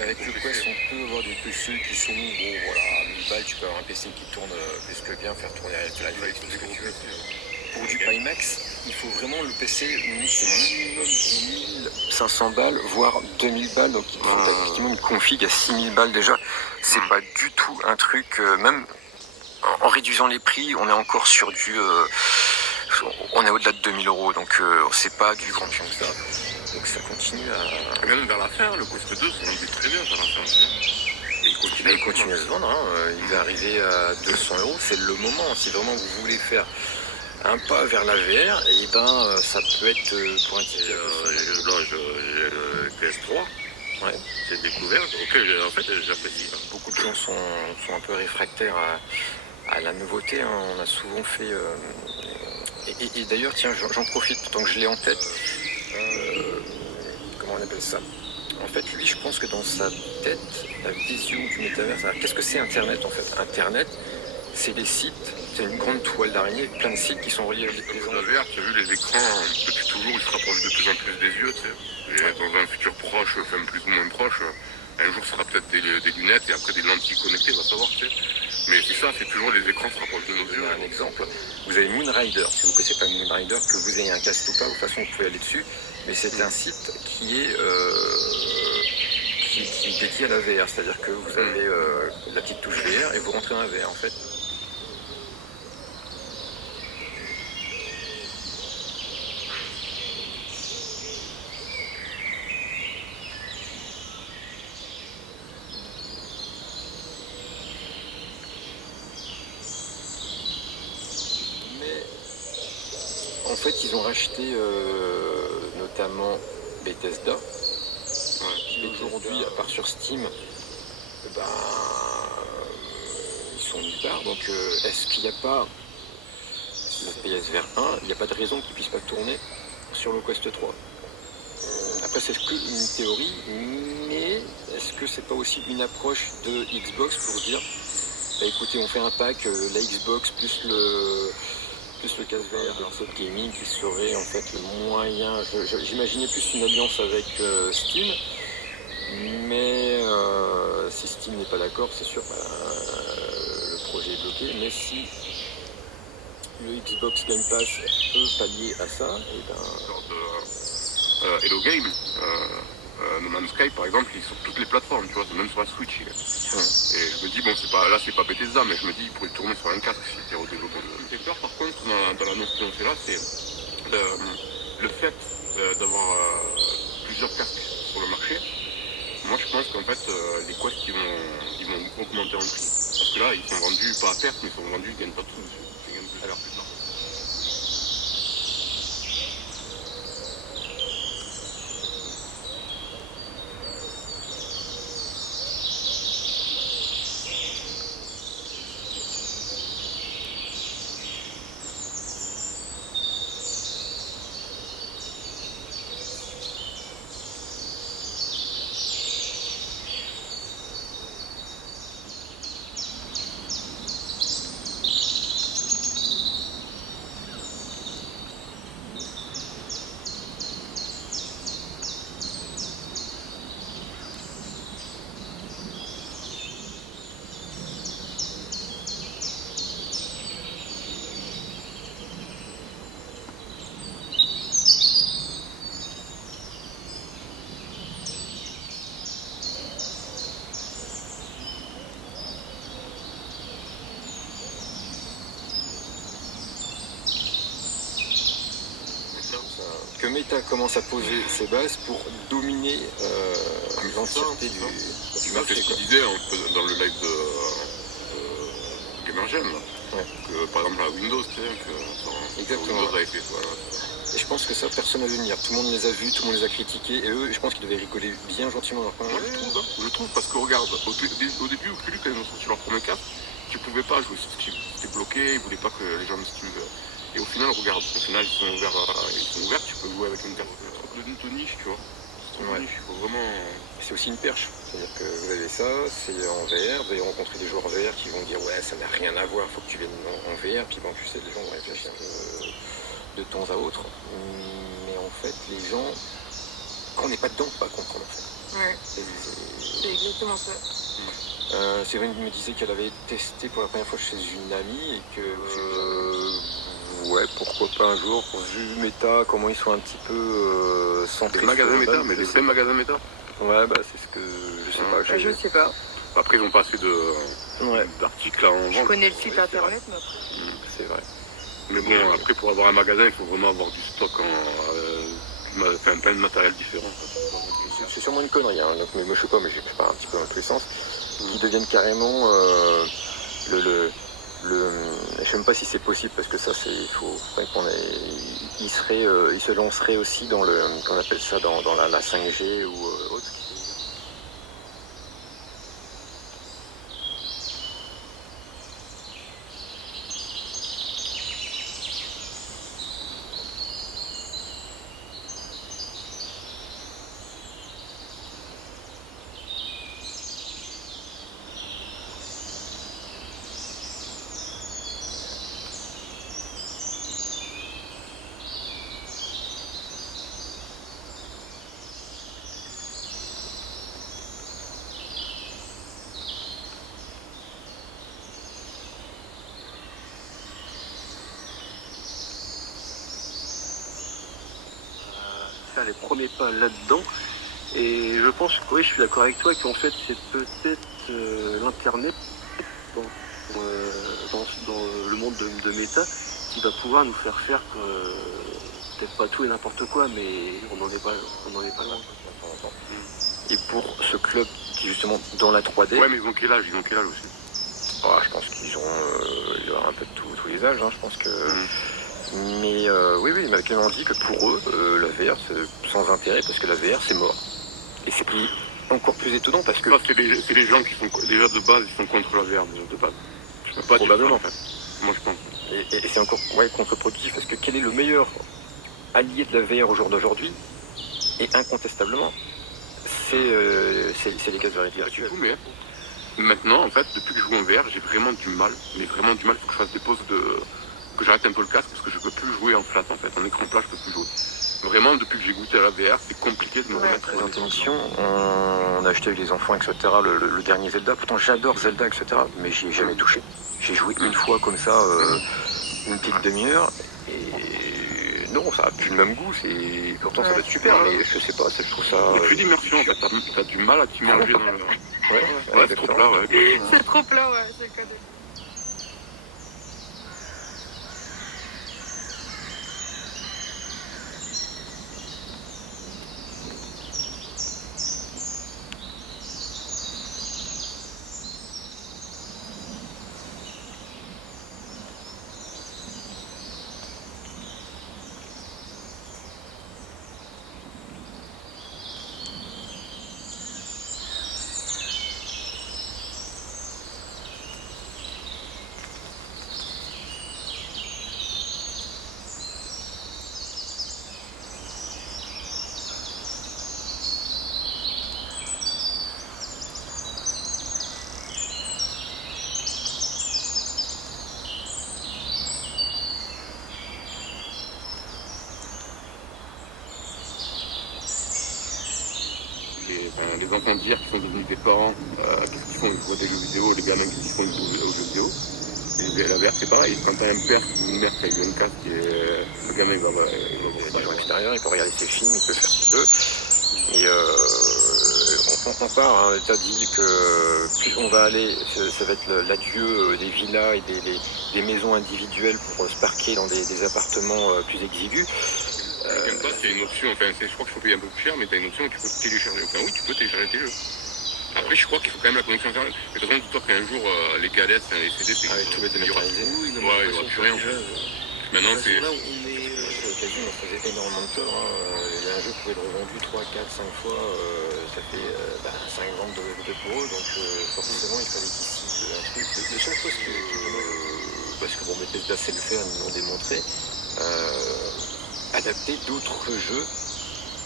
Avec le Quest, on peut avoir des PC qui sont, bon voilà, à 1000 balles, tu peux avoir un PC qui tourne plus que bien, faire tourner avec la Live, tout ce que tu veux. Pour du Pimax, il faut vraiment le PC, c'est minimum 1500 balles, voire 2000 balles, donc il faut effectivement une config à 6000 balles déjà. C'est pas du tout un truc, même en réduisant les prix, on est encore sur du... on est au-delà de 2000 euros, donc c'est pas du champion ça. Donc ça continue à... Même vers la fin, le Quest 2 se vendait très bien vers la fin aussi. Et il continue à se vendre, hein. Il va arriver à 200 euros, c'est le moment. Si vraiment vous voulez faire un pas vers la VR, et ben ça peut être pour un ticket. Là, j'ai le PS3. Ouais. J'ai découvert, en fait j'apprécie. Beaucoup de gens sont un peu réfractaires à la nouveauté, hein. On a souvent fait... Et d'ailleurs, tiens, j'en profite tant que je l'ai en tête. Comment on appelle ça? En fait, lui, je pense que dans sa tête, la vision du métaverse... Alors, qu'est-ce que c'est Internet, en fait? Internet, c'est les sites, c'est une grande toile d'araignée avec plein de sites qui sont reliés avec les gens. La VR, tu as vu les écrans, depuis toujours, ils se rapprochent de plus en plus des yeux, tu sais. Et dans un futur proche, enfin plus ou moins proche, un jour, ce sera peut-être des lunettes et après des lentilles connectées, on va savoir, tu sais. Mais c'est ça, c'est toujours les écrans se rapprochent de nos yeux. Un exemple, vous avez Moonrider, si vous ne connaissez pas Moonrider, que vous ayez un casque ou pas, de toute façon, vous pouvez aller dessus. Mais c'est un site qui est dédié à la VR, c'est-à-dire que vous avez la petite touche VR et vous rentrez dans la VR, en fait. En fait, ils ont racheté notamment Bethesda. Qui aujourd'hui, à part sur Steam, ils sont nulle part. Donc, est-ce qu'il n'y a pas le PSVR 1, il n'y a pas de raison qu'il ne puisse pas tourner sur le Quest 3. Après, c'est que une théorie, mais est-ce que c'est pas aussi une approche de Xbox pour dire, bah, écoutez, on fait un pack, la Xbox plus le casque VR, un seul gaming qui serait en fait le moyen. J'imaginais plus une alliance avec Steam, mais si Steam n'est pas d'accord, c'est sûr, le projet est bloqué. Mais si le Xbox Game Pass peut pallier à ça, et Hello Game, No Man's Sky par exemple, il est sur toutes les plateformes, tu vois, même sur la Switch. Et je me dis, bon, c'est pas Bethesda, mais je me dis, il pourrait tourner sur un casque si c'était redéveloppé. Ce qui fait peur par contre dans l'annonce qu'on fait là, c'est le fait d'avoir plusieurs casques sur le marché. Moi je pense qu'en fait, les Quest ils vont augmenter en prix. Parce que là, ils sont vendus pas à perte, mais ils sont vendus, ils gagnent pas tout dessus. Ils gagnent plus. Alors, plus tard. que Meta commence à poser ses bases pour dominer l'entièreté du marché. C'est ce qu'il disait dans le live de Gamergen, que par exemple à Windows, tu sais, que Windows avait fait. Voilà. Et je pense que ça, personne n'a vu venir. Tout le monde les a vus, tout le monde les a critiqués, et eux, je pense qu'ils devaient rigoler bien gentiment. Je trouve, parce que regarde, au début, au plus quand ils ont sorti leur premier casque, tu pouvais pas jouer sur Steam. C'était bloqué, ils voulaient pas que les gens de Steam. Et au final, regarde, ils sont ouverts, tu peux jouer avec une carte de niche, tu vois. Il faut vraiment... C'est aussi une perche, c'est-à-dire que vous avez ça, c'est en VR, vous allez rencontrer des joueurs VR qui vont dire ouais ça n'a rien à voir, il faut que tu viennes en VR, puis bon tu sais les gens vont réfléchir de temps à autre, mais en fait les gens, quand on n'est pas dedans, on ne peut pas comprendre en fait. C'est exactement ça. Séverine me disait qu'elle avait testé pour la première fois chez une amie et que... ouais, pourquoi pas un jour, vu Meta, comment ils sont un petit peu centrés. Des magasins sur Meta, mais des vrais magasins Meta. Ouais, bah c'est ce que... Je sais pas. Je sais pas. Après, ils ont pas assez d'articles à en vendre. Je connais le site internet, mais après... C'est vrai. Mais bon, après, pour avoir un magasin, il faut vraiment avoir du stock, plein de matériel différent. C'est sûrement une connerie, hein. Donc, mais moi je sais pas, mais je pars un petit peu dans tous les sens. Qui deviennent carrément je sais même pas si c'est possible parce que ça c'est il faudrait qu'on ait il se lancerait aussi dans le qu'on appelle ça dans la 5G ou autre. Les premiers pas là-dedans. Et je pense que oui, je suis d'accord avec toi qu'en fait c'est peut-être l'internet dans le monde de Meta qui va pouvoir nous faire peut-être pas tout et n'importe quoi, mais on n'en est pas loin. Et pour ce club qui est justement dans la 3D. Ouais, mais ils ont quel âge aussi? Je pense qu'ils ont un peu de tous les âges, hein. Je pense que. Mais oui, mais Clément dit que pour eux, la VR c'est sans intérêt parce que la VR c'est mort. Et c'est encore plus étonnant parce que. C'est les gens qui sont déjà de base, ils sont contre la VR de base. Je peux pas probablement dire ça, en fait. Moi je pense. Et c'est encore contre-productif parce que quel est le meilleur allié de la VR au jour d'aujourd'hui? Et incontestablement, c'est les casques de réalité virtuelle. Mais maintenant, en fait, depuis que je joue en VR, j'ai vraiment du mal. Mais vraiment du mal, il faut que je fasse des pauses que j'arrête un peu le casque parce que je peux plus jouer en flat en fait. En écran plat, je peux plus jouer. Vraiment, depuis que j'ai goûté à la VR, c'est compliqué de me remettre. Présente émission, on a acheté avec les enfants, etc. le dernier Zelda. Pourtant, j'adore Zelda, etc. Mais j'y ai jamais touché. J'ai joué une fois comme ça, une petite demi-heure. Et non, ça a plus le même goût. Pourtant, ça va être super, mais je sais pas, je trouve ça. Il n'y a plus d'immersion en fait. T'as du mal à t'immerger dans le. Ouais, c'est trop plat, ouais. C'est trop plat, ouais, c'est le cas de... Les enfants d'hier qui sont devenus des parents, qu'est-ce qu'ils font? Ils voient des jeux vidéo, les gamins qui font aux jeux vidéo. Et la VR c'est pareil, quand t'as un père ou une mère qui a eu un casque, le gamin il va voir à l'extérieur, il peut regarder ses films, il peut faire ce qu'il veut. Et on part, hein, t'as dit que plus on va aller, ça va être l'adieu des villas et des maisons individuelles pour se parquer dans des appartements plus exigus. Game Pass, il y a une option, enfin, je crois qu'il faut payer un peu plus cher, mais tu as une option où tu peux télécharger. Enfin, oui, tu peux télécharger tes jeux. Après, je crois qu'il faut quand même la connexion internet. Mais de toute façon, dis-toi qu'un jour, les cadettes, les CD, c'est. Tout va être dématérialisé. Oui, non, il n'y aura plus rien. Maintenant, c'est. Là, on est... L'occasion, on faisait énormément de tort. Hein. Il y a un jeu qui pouvait être revendu 3, 4, 5 fois. Ça fait 5 ventes de pour eux. Donc, forcément, il fallait qu'ils ciblent un truc. Le seul chose que. Parce que bon, Bethesda sait le faire, ils nous l'ont démontré. Adapter d'autres jeux.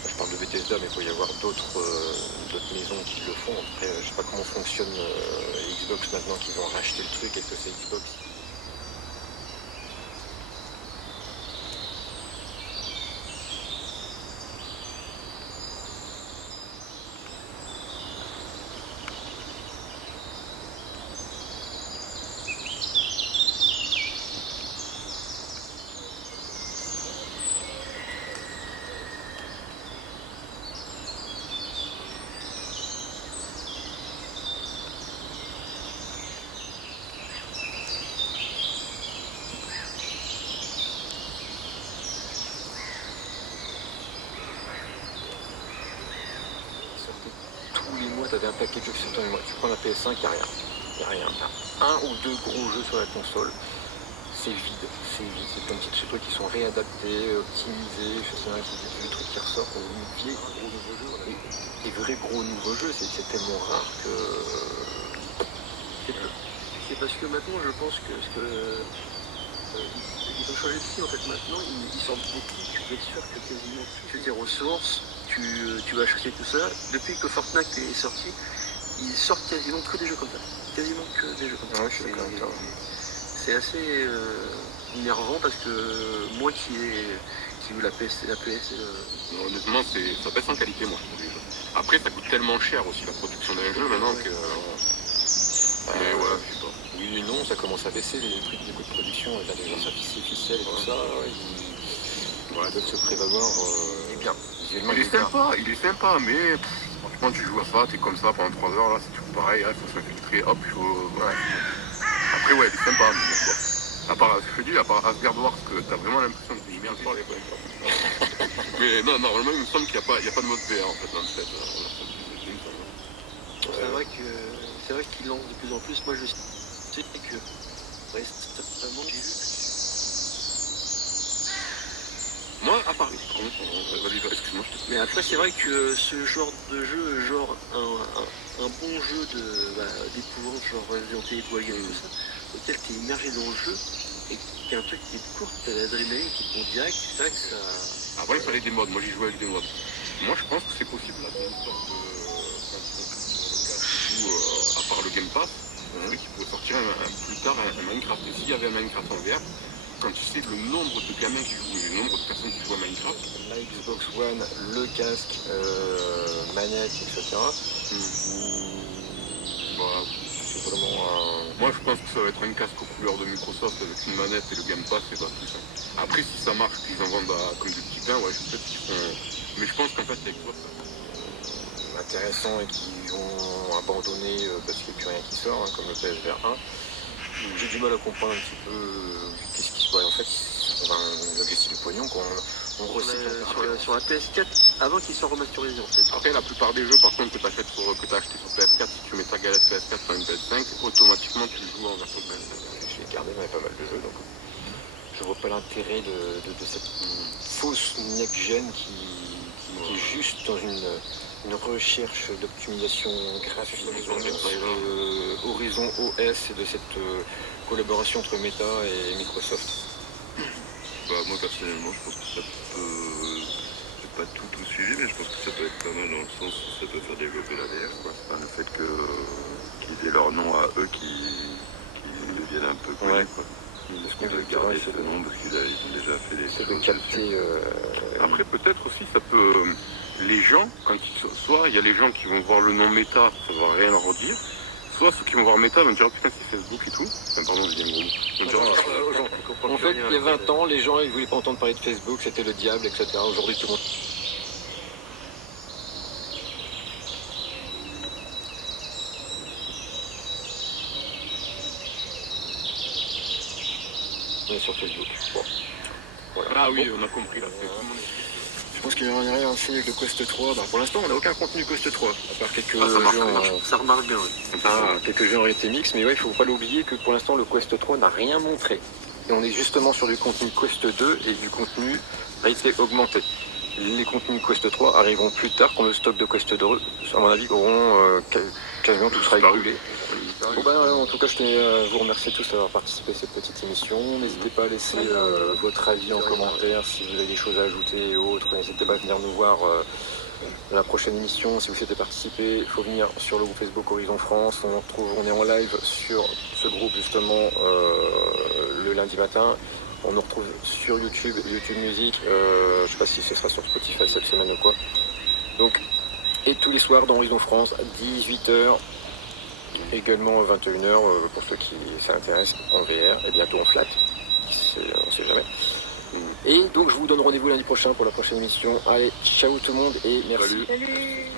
Je parle de Bethesda, mais il peut y avoir d'autres maisons qui le font. Après, je sais pas comment fonctionne Xbox maintenant qu'ils ont racheté le truc et que c'est Xbox. tu avais un paquet de jeux qui sortaient. Tu prends la PS5, il n'y a rien. Il n'y a rien. T'as un ou deux gros jeux sur la console. C'est vide. C'est plein de petits trucs qui sont réadaptés, optimisés. Je sais pas, des trucs qui ressortent. Des gros nouveaux jeux. Des vrais gros nouveaux jeux, c'est tellement rare que. C'est parce que maintenant, je pense que ils ont changé de style en fait. Maintenant, ils sortent beaucoup. Tu peux être sûr que quasiment toutes les ressources, tu vas acheter tout ça. Depuis que Fortnite est sorti, ils sortent quasiment que des jeux comme ça. Quasiment que des jeux comme ça. Ouais, je suis d'accord avec toi. C'est assez énervant parce que moi qui ai eu la PS Non, honnêtement, ça baisse en qualité, moi, je trouve, les jeux. Après, ça coûte tellement cher aussi la production d'un jeu maintenant que. Mais ouais, je sais pas. Oui, non, ça commence à baisser les prix des coûts de production, l'intelligence artificielle et tout ça. Ils peuvent se prévaloir. bien. Il est sympa, mais franchement, tu joues à ça, t'es comme ça pendant 3 heures, là, c'est toujours pareil, il faut s'infiltrer, hop, il faut. Ouais. Après, ouais, il est sympa, mais bon, quoi. À part, je te dis, à part Asgard Wars, que t'as vraiment l'impression de merde par les points. Mais non, normalement, il me semble qu'il n'y a pas de mode VR en fait dans le set. C'est vrai qu'ils lancent de plus en plus. Moi, je sais que récemment, j'ai vu. Moi, à Paris, vas-y, excuse-moi. Mais après, c'est vrai que ce genre de jeu, genre un bon jeu d'épouvante, genre Resident Evil, tout ça, auquel t'es immergé dans le jeu et qu'il y a un truc qui est court, t'as l'adrénaline qui te monte direct, c'est vrai que ça. Après, il fallait des modes. Moi, j'y jouais avec des modes. Moi, je pense que c'est possible. Là, c'est une sorte de. À part le Game Pass, qui pourrait sortir plus tard un Minecraft. Et s'il y avait un Minecraft en VR, quand tu sais le nombre de gamins qui jouent, le nombre de personnes qui jouent à Minecraft, la Xbox One, le casque, manette, etc. Voilà. C'est vraiment un. Moi, je pense que ça va être un casque aux couleurs de Microsoft avec une manette et le Game Pass, et pas tout ça. Après, si ça marche, qu'ils en vendent comme des petits pains, ouais, peut-être qu'ils font. Mais je pense qu'en fait, la Xbox, intéressant et qui vont abandonner parce qu'il n'y a plus rien qui sort, hein, comme le PSVR 1. J'ai du mal à comprendre un petit peu qu'est-ce qui se passe. En fait, l'objectif du pognon qu'on recycle sur la PS4 avant qu'il soit remasterisé en fait. Après, la plupart des jeux, par contre, que tu as acheté sur PS4, si tu mets ta galette PS4 sur une PS5, automatiquement tu joues en version PS5. Je l'ai gardé dans pas mal de jeux, donc je vois pas l'intérêt de cette fausse next-gen qui est juste dans une recherche d'optimisation graphique, Horizon OS et de cette collaboration entre Meta et Microsoft. Bah, moi personnellement, je pense que ça peut pas tout suivi, mais je pense que ça peut être pas mal dans le sens où ça peut faire développer la VR, quoi. Enfin, le fait qu'ils aient leur nom à eux qui deviennent un peu connus, quoi. Parce qu'on doit garder ce nom parce qu'ils ont déjà fait des choses. Capter, Après, peut-être aussi, ça peut. Les gens, quand soit il y a les gens qui vont voir le nom Meta, ça va rien leur dire, soit ceux qui vont voir Meta vont dire putain c'est Facebook et tout. Enfin, pardon, je dis un gros. En fait, il y a 20 ans, les gens ils voulaient pas entendre parler de Facebook, c'était le diable, etc. Aujourd'hui, tout le monde. On est sur Facebook. Bon. Voilà. Ah oui, on a compris là. Je pense qu'il y a rien à faire avec le Quest 3. Bah, pour l'instant, on n'a aucun contenu Quest 3, à part quelques ça remarche bien. Quelques jeux en réalité mix, mais ouais, il ne faut pas l'oublier que pour l'instant, le Quest 3 n'a rien montré. Et on est justement sur du contenu Quest 2 et du contenu réalité augmentée. Les contenus Quest 3 arriveront plus tard quand le stock de Quest 2, à mon avis, auront quasiment tout sera écoulé. Bon bah, en tout cas, je tenais à vous remercier tous d'avoir participé à cette petite émission. N'hésitez pas à laisser votre avis en commentaire si vous avez des choses à ajouter et autres. N'hésitez pas à venir nous voir à la prochaine émission. Si vous souhaitez participer, il faut venir sur le groupe Facebook Horizon France. On est en live sur ce groupe justement le lundi matin. On nous retrouve sur YouTube Music. Je ne sais pas si ce sera sur Spotify cette semaine ou quoi. Donc, et tous les soirs dans Horizon France, à 18h, également à 21h, pour ceux qui s'intéressent en VR, et bientôt en flat, on ne sait jamais. Et donc je vous donne rendez-vous lundi prochain pour la prochaine émission. Allez, ciao tout le monde et merci. Salut.